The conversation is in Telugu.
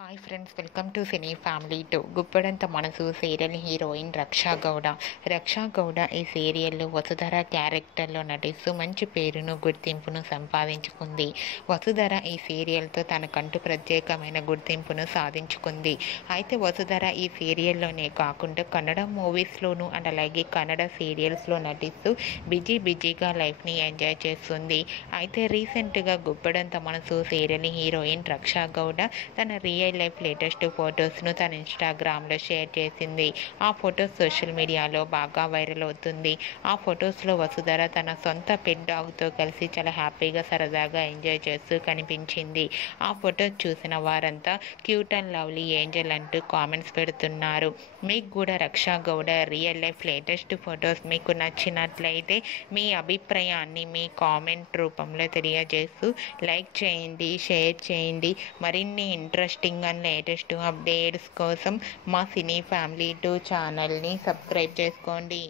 Hi friends, welcome to cine family two. Guppedantha Manasu serial heroine Raksha Gowda. Raksha Gowda ఈ సీరియల్లో వసుధర క్యారెక్టర్లో నటిస్తూ మంచి పేరును గుర్తింపును సంపాదించుకుంది. వసుధర ఈ సీరియల్తో తనకంటూ ప్రత్యేకమైన గుర్తింపును సాధించుకుంది. అయితే వసుధర ఈ సీరియల్లోనే కాకుండా కన్నడ మూవీస్లోనూ అండ్ అలాగే కన్నడ సీరియల్స్లో నటిస్తూ బిజీగా లైఫ్ని ఎంజాయ్ చేస్తుంది. అయితే రీసెంట్గా గుప్పడంత మనసు సీరియల్ హీరోయిన్ రక్షా గౌడ తన రియల్ లైఫ్ లేటెస్ట్ ఫొటోస్ను తన ఇన్స్టాగ్రామ్లో షేర్ చేసింది. ఆ ఫొటోస్ సోషల్ మీడియాలో బాగా వైరల్ అవుతుంది. ఆ ఫొటోస్లో వసుధర తన సొంత పెట్ డాగ్తో కలిసి చాలా హ్యాపీగా సరదాగా ఎంజాయ్ చేస్తూ కనిపించింది. ఆ ఫొటోస్ చూసిన వారంతా క్యూట్ అండ్ లవ్లీ ఏంజల్ అంటూ కామెంట్స్ పెడుతున్నారు. మీకు కూడా Raksha Gowda real life latest photos మీకు నచ్చినట్లయితే మీ అభిప్రాయాన్ని మీ కామెంట్ రూపంలో తెలియజేస్తూ లైక్ చేయండి, షేర్ చేయండి. మరిన్ని ఇంట్రెస్టింగ్ అండ్ లేటెస్ట్ అప్డేట్స్ కోసం మా సినీ ఫ్యామిలీ 2 ఛానల్ని సబ్స్క్రైబ్ చేసుకోండి.